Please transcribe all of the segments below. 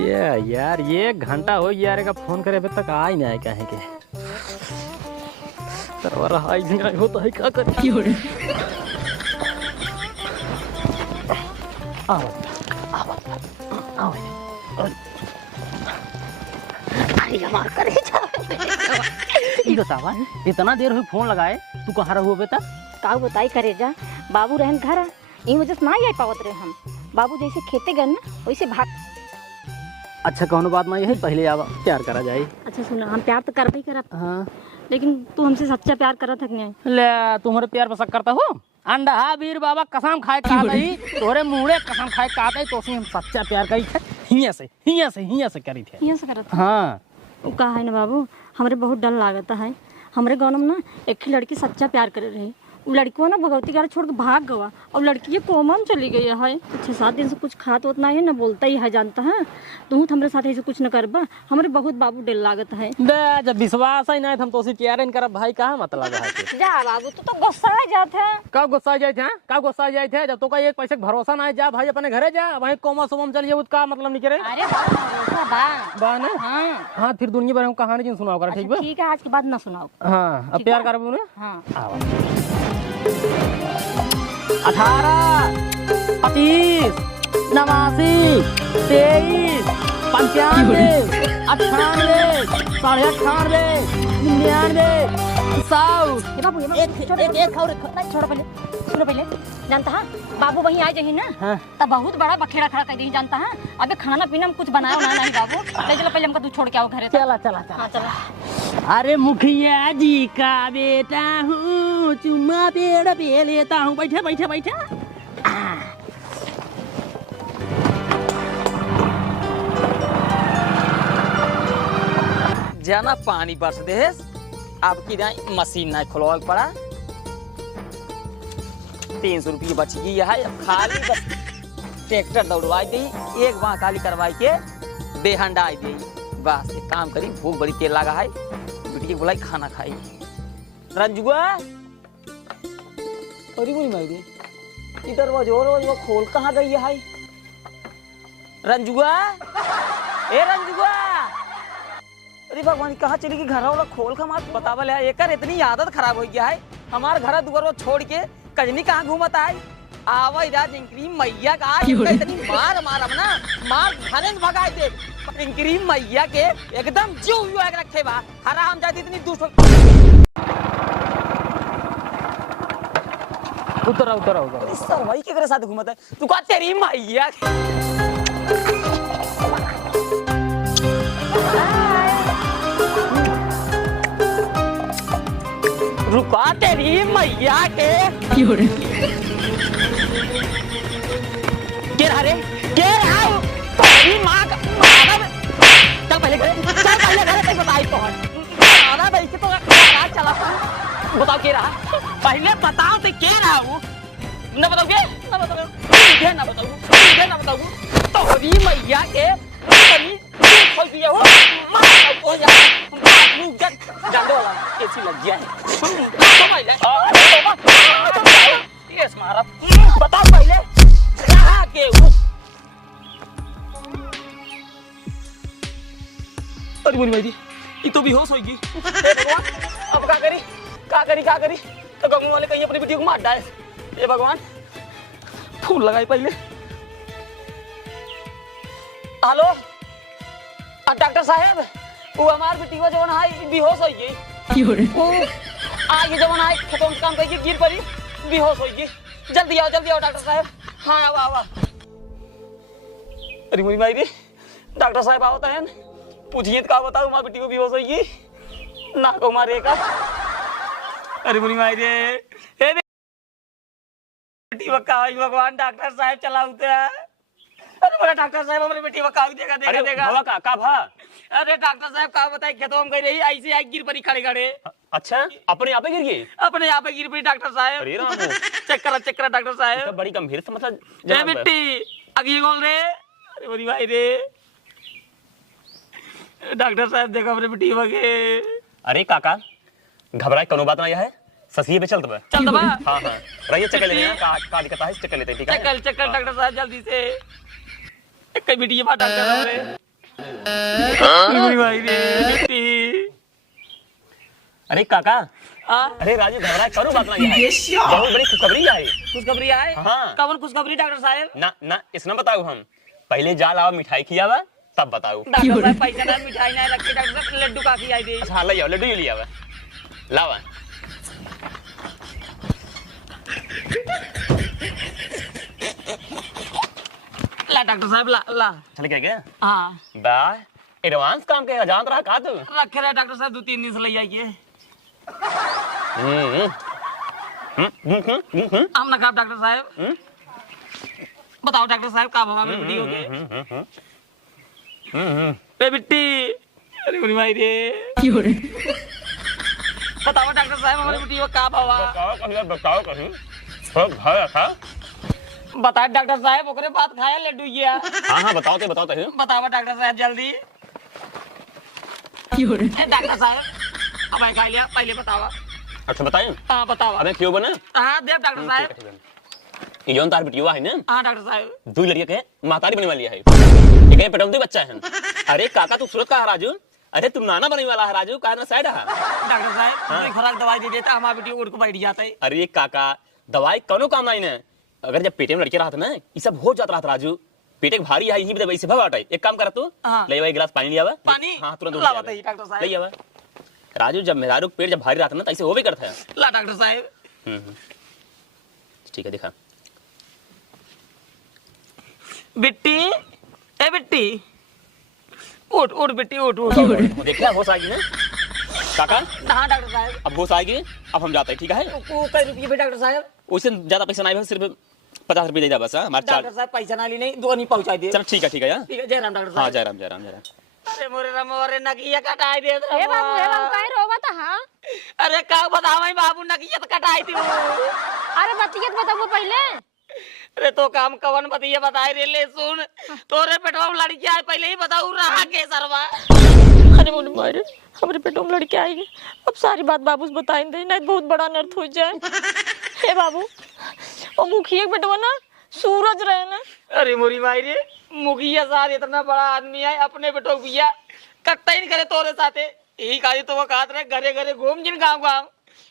यार ये घंटा हो गया यार का फोन करे अभी तक आ ही नहीं आए कहे के सर्वर हाई नहीं होता है क्या कर आओ आओ आओ अरे हमार करे जा ई बतावा इतना देर हो फोन लगाए तू कहाँ रहो बेटा का बताई करे जा बाबू रहन घर ई वजह से ना आई पावत रहे हम बाबू जैसे खेते गए ना वैसे भाग। अच्छा कौनो बात नहीं है पहले आवा प्यार करा जाए। अच्छा सुनो हम प्यार तो कर ही करब हाँ लेकिन तू हमसे सच्चा प्यार करत है नहीं ले तुम्हारे प्यार पर शक करता हो अंडा वीर बाबा कसम खाए का नहीं तोरे मुंहरे कसम खाए का नहीं तो हम सच्चा प्यार करी थे हिया से करी थे हिया से करत हाँ वो का है ना बाबू हमरे बहुत डर लागता है हमरे गाँव में ना एक लड़की सच्चा प्यार करे रही वो लड़की ना भगवती गाड़ी छोड़ के भाग गवा और लड़की ये कोमा में चली गई है 6-7 दिन से कुछ खात उतना है ना बोलता ही है जानता है तू हमरे साथ ऐसे कुछ न करबा हमरे बहुत बाबू डर लागत है जब विश्वास ही नहीं हम तो उसी प्यार नहीं करब भाई कहाँ मतलब है जा बाबू तू तो गुस्सा आ जात है कब गुस्सा जाए थे कब गुस्सा जाए थे जब तो का एक पैसे का भरोसा ना जा भाई अपने घरे जा वहीं कोमा सोम चल जाए उसका मतलब नहीं करे अरे भरोसा बा ना हाँ फिर दुनिया भर में कहानी जिन सुनाओ कर ठीक है ठीक है आज के बाद ना सुनाओ हाँ अब प्यार करबू ना हाँ 18 25 89 23 95 98 98 99 100 बाबू एक और छोड़ पहले सुनो पहले जानता है बाबू वहीं आ जाही ना तब बहुत बड़ा बखेड़ा खड़ा कर दी जानता है अबे खाना पीना में कुछ बनाया ना नहीं बाबू ले चलो पहले हमको तू छोड़ के आओ घरे चला हाँ चला अरे मुखिया जी का बेटा हूँ चुम्मा पेड़ पे लेता हूँ बैठे बैठे बैठे जाना पानी बरस दे अब की मशीन ना खुलवा पड़ा 300 रुपये बच गई है अब खाली बस ट्रैक्टर दौड़वा दी एक बार खाली करवाई के बेहंडा दी बस एक काम करी भूख बड़ी तेल लगा है बेटी बोलाई खाना खाई रंजुआ अरे बोली माई इधर वो खोल कहाँ गई है रंजुआ ए रंजुआ अरे भगवान कहाँ चली गई घर वाला खोल का मार बतावल है एक इतनी आदत खराब हो गया है हमारे घर दुआर छोड़ के कजनी कहाँ घूमता है आवा इंक्री मैया का इतनी मार मारब ना मार घरे में भगा दे इंक्री मैया के एकदम जीव रखे बा हरा हम जाती इतनी दूर उतरा उतरा उतरा सर भाई के साथ घूमता है तू का तेरी मैया रुका तेरी मैया के रे तेरी माँ का चल पहले घरे बताई तो भाई के तो चला बताओ के रहा पहले बताओ तो के रहा वो न बताओगे न बताओ तोरी मैया के कैसी लग गया है बताओ पहले के अरे बोली भाई ये तो बेहोश होगी अब का करी तो गाँव वाले कहीं अपनी बेटी को मार डाले ये भगवान फूल लगाई पहले हेलो डॉक्टर साहब वो हमार बेटी को जवन है बेहोश हो गई आगे जवन है खत्म काम करके गिर पड़ी बेहोश हो गई जल्दी आओ डॉक्टर साहब हाँ आवा अरे मुझे भाई डॉक्टर साहब आवता है पूछिए तो बताओ हमारी बेटी को बेहोश हो गई ना को मारे का अरे मुझे भाई बेटी भगवान डॉक्टर साहब चलाते हैं अरे मेरा डॉक्टर साहब हमारी बेटी को काव देगा का भा अरे डॉक्टर साहब का बताए खेतों में गई रही ऐसे आई गिर पड़ी खड़े अच्छा अपने आप गिर गई अपने यहाँ पे गिर पड़ी डॉक्टर साहब अरे राम चेक करा डॉक्टर साहब बड़ी गंभीर समस्या जय बेटी अगी बोल रहे अरे बोली भाई रे डॉक्टर साहब देखो अपने बेटी वगे अरे काका घबराए कोनो बात नहीं है ससी पे चल तब हां रहिए चेक ले लेना का दिक्कत है चेक लेते ठीक है चेक डॉक्टर साहब जल्दी से एक बेटी ये बात डॉक्टर भाई रे अरे काका, हाँ? अरे राजू घबराए करो बात ना है, बहुत बड़ी खुशखबरी है। खुशखबरी आए? हाँ। कौन खुशखबरी डॉक्टर साहब? ना ना इसना बताओ हम पहले जा लाओ मिठाई खियावा तब बताओ। डॉक्टर साहब पैसा ना मिठाई ना रखे, डॉक्टर साहब लड्डू का खिलाई दे। अच्छा ले आओ, लड्डू ये लिया लावा। ला डॉक्टर साहब ला ला। चल गया हाँ बा एडवांस काम के जानत रहा का तू। रखे रहे डॉक्टर साहब 2-3 दिन से ले आइए। हम ना कहा डॉक्टर साहब। बताओ डॉक्टर साहब का भवा में वीडियो के बे बिट्टी। अरे मुनी भाई रे बताओ डॉक्टर साहब हमारे वीडियो का भवा। बताओ कहीं सब खाया था। बताए डॉक्टर साहब ओकरे बात खाया लड्डू ये। हाँ हाँ बताओ बताओ बताओ डॉक्टर साहब जल्दी। डॉक्टर साहब अब खा लिया पहले बतावा। अच्छा बताएं। हाँ बतावा। अबे क्यों बना। हाँ देव डॉक्टर साहब। ये जोन तार बिटिया है ना। हाँ डॉक्टर साहब। दो लड़कियां के मातारी बनने वाली है। एक है पेटमदी बच्चा है। अरे काका तू सूरत का है राजू। अरे तुम नाना बनने वाला है राजू का ना साइड है। डॉक्टर साहब खुराक दवाई दे देता हमारा बेटी उड़ को बैठ जाता है। अरे काका दवाई कौनो काम नहीं है। अगर जब पेटे में लड़के रहा था ना ये सब हो जाता रहा राजू। पेटे भारी है यही भी दवाई से भगा हटाई। एक काम कर तू ले एक गिलास पानी लिया पानी। हाँ तुरंत लावा था डॉक्टर साहब। ले आवा राजू। जब मेहरारू पेट जब भारी रहता ना तो ऐसे वो भी करता है। ला डॉक्टर साहब। ठीक है दिखा। बिट्टी ए बिट्टी उठ उठ बिट्टी उठ उठ। देखा होश आएगी ना काका। हाँ डॉक्टर साहब। अब होश आएगी अब हम जाते हैं ठीक है। वो कई रुपये डॉक्टर साहब? उससे ज्यादा पैसा नहीं सिर्फ 50 रुपये दे जा बस। हमारे डॉक्टर साहब पैसा ना ली नहीं दो नहीं पहुंचा दे। चल ठीक है यार। ठीक है जय राम डॉक्टर हाँ साहब। जय राम जय राम जय राम। अरे मोरे राम मोरे नकिया कटाई दे। ए बाबू काहे रोवत हां? अरे का बतावे बाबू नकिया कटाई थी। अरे बतियत बताओ पहले। अरे तो काम कवन बतिया बताए रे ले सुन। तोरे पेटवा में लड़की आए पहले ही बताऊ रहा के सरवा। अरे मुझे मारे हमारे पेटों में लड़के आएगी। अब सारी बात बाबू से बताएंगे नहीं बहुत बड़ा अनर्थ हो जाए। हे बाबू वो मुखिया के बेटवा ना सूरज रहे ना। अरे मोरी माई रे मुखिया सार इतना बड़ा आदमी है अपने बेटो भैया कट्टा ही नहीं करे तोरे साथे। यही काजी तो वो कहत रहे घरे घरे घूम जिन गाँव गाँव।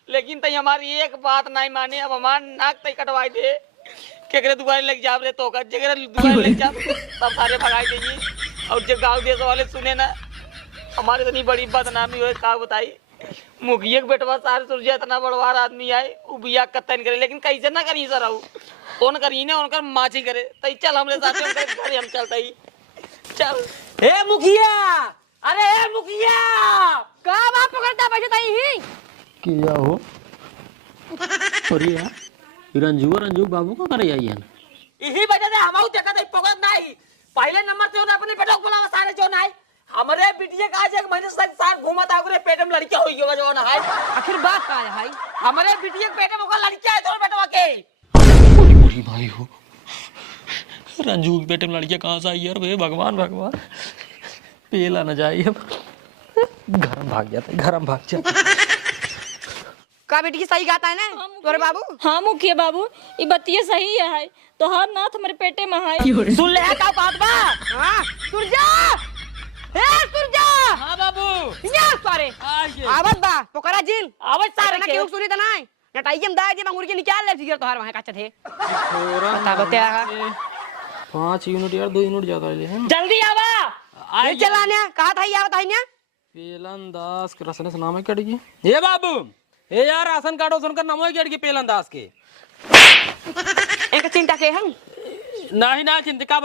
लेकिन तई हमारी एक बात नहीं माने। अब हमार नाक तई कटवाई दे केकरे दुकान लग जाब रे तो जगह दुकान लग जाब सब सारे भगाई देंगे। और जब गाँव देश वाले सुने ना हमारे इतनी बड़ी बदनामी हो का बताई। मुखिया के बेटवा सारे सूर्य इतना बड़वार आदमी आए वो बिया कत्तन करे लेकिन कैसे ना करी सर कौन करी ना उनका माची करे तई चल हमरे साथ में घर हम चलता ही चल। ए मुखिया अरे ए मुखिया का बाप पकड़ता बैठे तई ही किया हो। अरे यार रंजू बाबू का करे आई है। यही वजह से हमाऊ देखा था पकड़ नहीं पहले नंबर से अपने बेटो को बुलावा सारे जो नहीं हमारे बिटिया का आज एक महीने से साथ घूमता है पेट में लड़कियां हुई है जो ना है। आखिर बात का है हमारे बिटिया के पेट में को लड़कियां है तो बेटवा के बुरी भाई हो। रंजू के पेट में लड़कियां कहां से आई यार। वे भगवान भगवान पेला न जाए। घर में भाग जाता है घर में भाग जाता। का बेटी की सही गाता है ना तोरे बाबू। हाँ मुखिया बाबू ये बतिया सही है तो हर नाथ हमारे पेटे में है। सुन ले का बात बा। हां सुरजा ए सुरजा। हां बाबू या सारे आवत बा पोकरा जिन आवत सारे ना के क्यों सुनी त नहीं नटाई के दाए जे मंगुर के निकाल ले सिगर तोहार वहां काचा थे। बता बता 5 यूनिट यार 2 यूनिट ज्यादा ले हैं। जल्दी आवा ये चलाने कहा था आवत है ना पेलन दास के रसने से नाम है कड़गी। ये बाबू ये यार राशन कार्ड और सुनकर नाम है कड़गी पेलन दास के। एक चिंता के हम नहीं ना चिंता का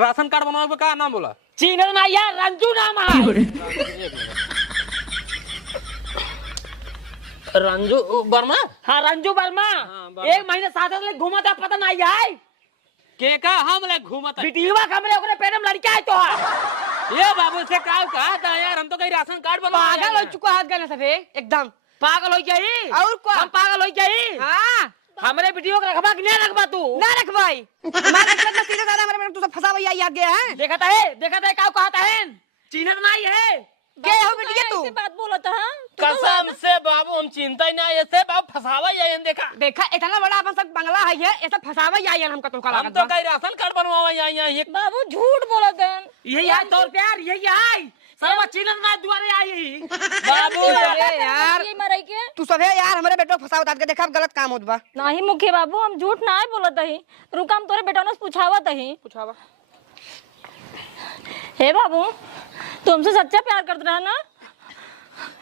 राशन कार्ड बनवाओगे का नाम बोला। चीनल ना यार रंजू नाम है। रंजू वर्मा। हाँ रंजू वर्मा एक महीने साथ ले घूमा था पता नहीं है के का हम ले घूमत है। बिटिया कमरे ओकरे पेट में लड़का है तो ये बाबू से का कहा था यार हम तो कहीं राशन कार्ड बनवा पागल हो चुका हाथ गने सफे एकदम पागल हो गई। और को हम पागल हो गई। हां हमरे वीडियो को रखबा कि नहीं रखबा तू ना रखवाई हमारे इतना सीधे साधा हमारे तू सब फसावा आ गया है। देखा था क्या कहता है चीनल नहीं है के हो बेटी तू ऐसी बात बोला था। कसम से बाबू हम चिंता ही ना ऐसे बाबू फसावा जाए देखा। देखा इतना बड़ा अपन सब बंगला है ये ऐसा फसावा आई हमका तो हम तो कहीं राशन कार्ड बनवावा यहाँ बाबू झूठ बोला देन यही आई तोर प्यार, यही आई सब चिलन ना दुआरे आई। बाबू यार ये मरई के तू सब है यार हमारे बेटो फसावत आज के देखा गलत काम होत बा। नहीं मुखिया बाबू हम झूठ ना है बोलत ही। रुका हम तोरे बेटा ने पूछावत ही। पूछावा हे बाबू तुमसे सच्चा प्यार करते रहा ना?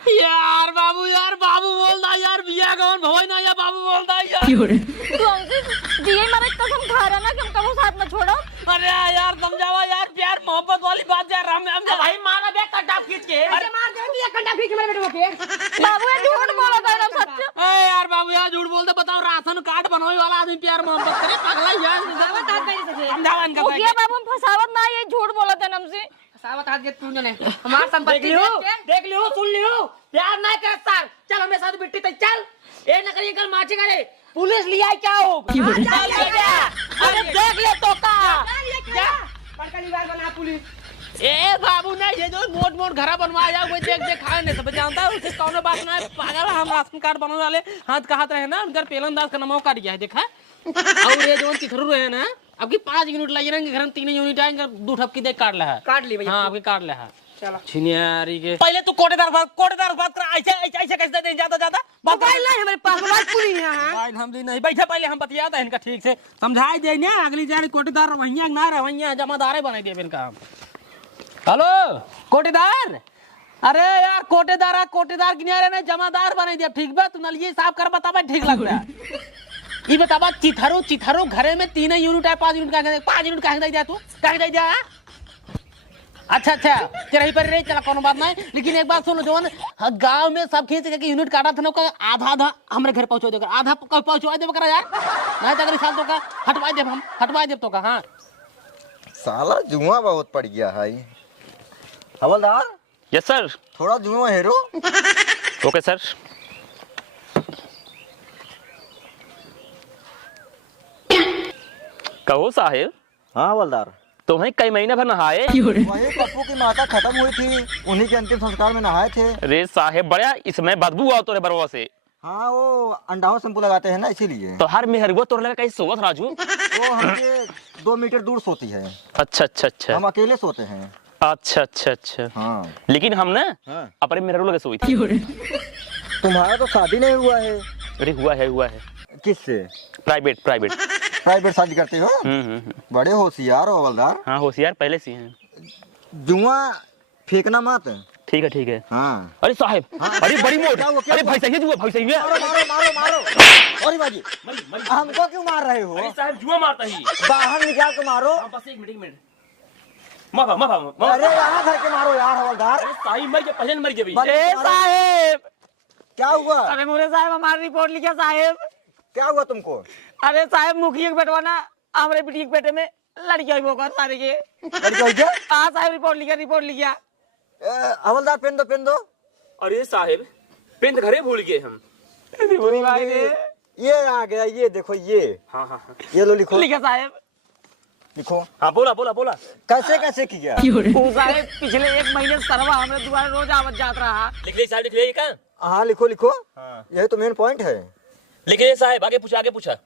यार बाबू बोलता यार बिया कौन भोई ना या बाबू बोलता यार। तू हमसे दिए मरे कसम खा रहा ना कि हम कबो साथ में छोड़ो। अरे यार समझावा यार, प्यार मोहब्बत वाली बात यार। हम भाई मारा बे कटा खींच के। अरे मार देंगे ये कंडा खींच मेरे बेटो के। बाबू ये झूठ बोला था ना सच। ए यार बाबू यार झूठ बोलते, बताओ राशन कार्ड बनवाई वाला आदमी प्यार मोहब्बत करे पागला यार। फसावत आज गई से समझावा इनका भाई। मुखिया बाबू हम फसावत ना, ये झूठ बोला था हमसे। फसावत आज के तू ने हमार संपत्ति देख लियो सुन लियो, प्यार ना कर सर। चल हमें साथ बिट्टी तक चल, ए न करिए कल माची करे पुलिस लिया क्या हो। अरे देख ले तो का पड़का निवार बना पुलिस। ए बाबू ने ये जो मोट मोट घरा बनवाया वो देख देख खाए नहीं सब जानता है, उसे कौन बात ना है पागल। हम राशन कार्ड बनवाने वाले हाथ का हाथ रहे ना, उनका पेलनदास का नाम काट गया है देखा। और ये जो तिखरू रहे ना आपकी 5 यूनिट लगे रहेंगे घर में, 3 यूनिट आएंगे 2 ठपकी देख काट ले है। काट ली भैया हाँ आपके काट ले है। चलो छिनियारी के पहले तू कोटेदार बात कर। ऐसे कैसे दे ज्यादा मोबाइल नहीं हमारे पास, मोबाइल पूरी है। मोबाइल हम भी नहीं बैठे, पहले हम बतियाते हैं इनका ठीक से समझाई दे ना। अगली जाने कोटेदार वहिया ना रहे, वहिया जमादार बना दिए इनका। हेलो कोटेदार, अरे यार कोटेदार किनारे ने जमादार बना दिया ठीक बा। तू नलिए साफ कर बताबा ठीक लग रहा है। ये बताबा चिथरो घरे में 3 यूनिट है, 5 यूनिट का 5 यूनिट कहां दे दिया तू, कहां दे दिया? अच्छा तेरा ही पर रे चला कोनो बात नहीं। लेकिन एक बात सुनो जवान, गांव में सब खींच के यूनिट काटा था ना, आधा हमारे घर पहुंचा देकर, आधा पहुंचा दे कर यार। नहीं तो अगले साल तो का हटवा दे तो का। हाँ साला जुआ बहुत पड़ गया है। हवलदार यस सर। थोड़ा जुआ हेरो। Okay sir. कहो साहिब, हाँ हवलदार, तुम्हें कई महीने भर नहाए? वही पप्पू की माता खत्म हुई थी, उन्हीं के अंतिम संस्कार में नहाए थे। अरे साहिब बड़ा इसमें बदबू आओ तोरे बरवा से। हाँ वो अंडाओं शैम्पू लगाते हैं ना इसीलिए। तो हर मेहरगो तोड़ लगा कहीं सोवत राजू। वो हमसे 2 मीटर दूर सोती है। अच्छा हम अकेले सोते हैं। अच्छा। हाँ लेकिन हम ना हाँ। अपने मेहरगो लगे सोई थी। तुम्हारा तो शादी नहीं हुआ है। अरे हुआ है। किससे? प्राइवेट। प्राइवेट शादी करते हो? बड़े होशियार हो हवलदार। हाँ होशियार पहले से हैं। जुआ फेंकना मत। ठीक है। हाँ अरे साहिब, अरे बड़ी मोट, अरे भाई सही जुआ, भाई सही है। मारो। अरे बाजी हमको क्यों मार रहे हो? साहिब जुआ मारता ही। बाहर निकाल के मारो। बस एक मिनट। माफा। अरे यहाँ धर के मारो यार हवलदार। साहिब मर गया, पहले मर गया भाई। ए साहेब, क्या हुआ? अरे मोरे साहब हमारी रिपोर्ट लिखा साहेब। क्या हुआ तुमको? अरे साहब मुखिया के बेटवा ना हमारे बेटी के बेटे में लड़कियां वो कर सारे के। लड़कियां? हाँ साहब रिपोर्ट लिखा। हवलदार पेन दो। अरे साहिब पेन घरे भूल गए हम। ये आ गया, ये देखो ये। हाँ। ये लो लिखो। लिखा साहब। लिखो। हाँ बोला। कैसे किया? वो साहब पिछले 1 महीने सरवा हमारे दुआरे रोज आवत जात रहा। लिख ले साहब, लिख ले का। हाँ लिखो। यही तो मेन पॉइंट है। लिख ले साहब, आगे पूछा।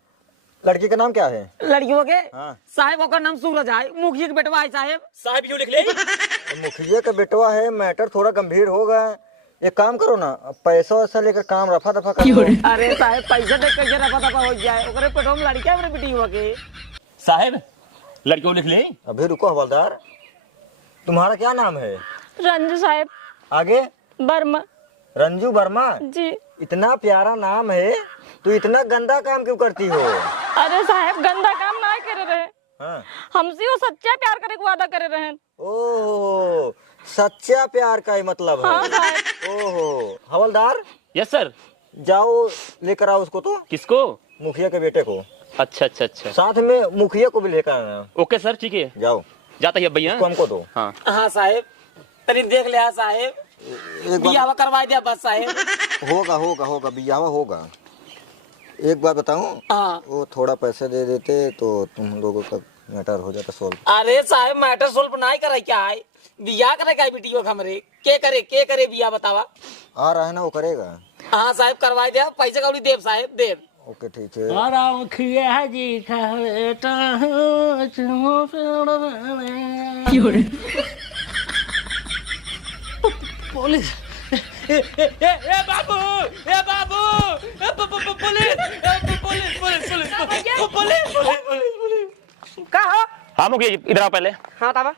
लड़की का नाम क्या है? लड़कियों के हाँ। साहब ओकर नाम सूरज है, मुखिया के बेटवा है साहब। साहब क्यों लिख ले? मुखिया का बेटवा है, मैटर थोड़ा गंभीर होगा। एक काम करो ना, पैसा वैसा लेकर काम रफा दफा करो। अरे साहब पैसा देख कैसे रफा दफा हो जाए, ओकरे पेटवा में लड़की है बेटी हुआ के। साहब लड़कियों लिख ले। अभी रुको हवलदार, तुम्हारा क्या नाम है? रंजू साहब। आगे? वर्मा। रंजू वर्मा जी। इतना प्यारा नाम है, तू इतना गंदा काम क्यों करती हो? अरे साहब गंदा काम ना करे रहे। हाँ। हमसे वो सच्चा प्यार करे के वादा करे रहे। ओह सच्चा प्यार का ही मतलब है। हाँ साहब। ओहो हवलदार। Yes sir. जाओ लेकर आओ उसको। तो किसको? मुखिया के बेटे को। अच्छा। साथ में मुखिया को भी लेकर आना। ओके सर ठीक है, जाओ। जाता है भैया। हमको दो। हाँ हाँ साहब तरी देख लिया साहब, बियाह करवा दिया बस साहब। होगा बियाह होगा। एक बात बताऊं, हाँ। वो थोड़ा पैसे दे देते तो तुम लोगों का मैटर हो जाता सोल्व। अरे साहब मैटर सोल्व नहीं करे क्या है, बियाह करे क्या बेटी को हमरे के करे बियाह बतावा। आ रहा है ना वो करेगा। हाँ साहब करवा दिया, पैसे कौड़ी देव साहब देव। ओके ठीक है। और मुखिया जी का बेटा हूँ, चुमो पेड़ में। पुलिस ए बाबू पुलिस का हो? हाँ मुखिया जी इधर आओ पहले। हाँ बतावा।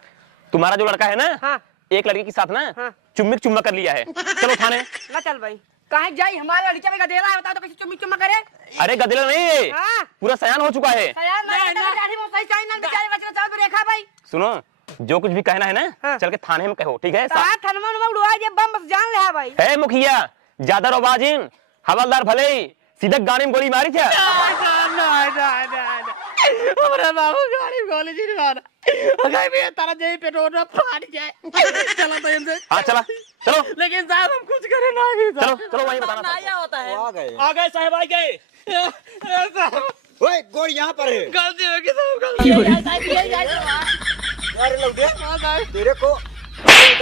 तुम्हारा जो लड़का है ना, हाँ। एक लड़की के साथ ना हाँ। चुम्मा कर लिया है। चलो थाने। ना चल भाई, कहाँ जाई? हमारा लड़का में गधेला है, बताओ तो कैसे चुम्मा करे? अरे गधेला नहीं है, हाँ। पूरा सयान हो चुका है। यार ना दाढ़ी में सही चाहिए ना, बेचारे बच्चे चाल पे देखा भाई। सुनो, जो कुछ भी कहना है ना, हाँ। चल के थाने में कहो, ठीक है? कहा थनमन में उड़वा ये बम बस जान ले है भाई। है मुखिया, ज्यादा रोबाजिन, हवलदार भले ही सीधे गाड़ी में गोली मारी क्या? हमारे बाबू गाड़ी में गोली जी मारा। अगर भी तारा जय पेट्रोल में फाड़ जाए। चलो तो इनसे। हाँ चला, चलो लेकिन साहब हम कुछ करें ना भी चलो चलो वहीं बताना ना था। क्या होता है? आ गए साहब, आ गए। ओए गोड़ यहाँ पर है। गलती हो गई साहब, गलती हो गई। अरे लौटे, हाँ साहब, तेरे को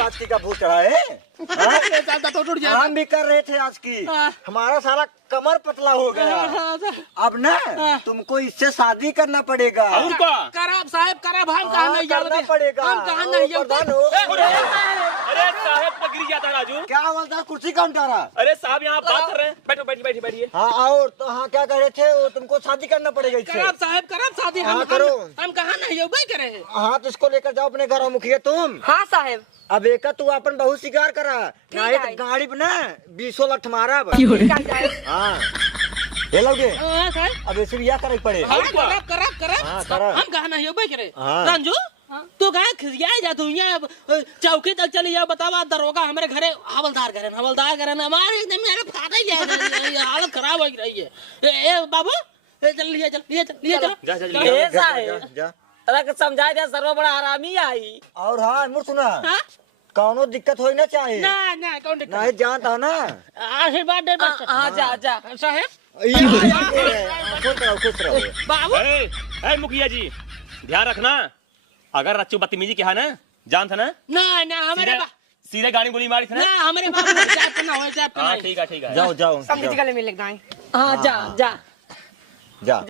आज की का भूत चढ़ा है। हाँ? ये चाहता तो टूट जाए। हम भी कर रहे थे आज की, हाँ। हमारा सारा कमर पतला हो गया। हाँ, साहब। अब ना तुमको इससे शादी करना पड़ेगा। और क्या? कराब साहब कराब, हम कहा नहीं करना जाते पड़ेगा। हम कहा नहीं ओ, प्रधान जाते। हो। अरे साहब तो गिर जाता राजू। क्या हवलदार कुर्सी कौन उठारा? अरे साहब यहाँ बात कर रहे हैं, बैठो बैठिए बैठिए बैठिए। हाँ और तो हाँ क्या कह रहे थे, वो तुमको शादी करना पड़ेगा इससे। कराब साहब कराब शादी हाँ, हम करो। हम कहा नहीं हो भाई करे। हाँ तो इसको लेकर जाओ अपने घर, मुखिया तुम। हाँ साहब। अब एक तू अपन बहुत शिकार करा, नहीं तो गाड़ी पे ना 20 लठ मारा। हाँ ये लोगे, हाँ साहब, अब ऐसे भी क्या करे पड़े। हाँ कराब कराब कराब, हाँ, कराब। हम कहा नहीं हो भाई करे। हाँ। रंजू तू कहा खिसियाए जा, तू यहाँ चौकी तक चली जा, बतावा दरोगा हमारे घरे हवलदार करे हमारे एकदम मेरे फाटा ही है, हालत खराब हो रही है। ए बाबू चल लिए चल। ए साहब, जा। तरा समझा दिया, सर्व बड़ा हरामी आई। और हाँ मुझे सुना, हाँ? कौनो दिक्कत हो ना चाहिए। ना कौन दिक्कत? नहीं जानता हो ना। आशीर्वाद दे बस। हाँ जा जा साहब खुश रहो खुश रहो। बाबू ए मुखिया जी ध्यान रखना, अगर रच्चू बदतमीजी किया ना, जान था ना, ना हमारे सीधे गाड़ी गोली मारी थी ना ना। हमारे बाबू को जाप ना हो, जाप हाँ नहीं। ठीक है जाओ जाओ समझ गले मिल गए। हाँ जा जा जा।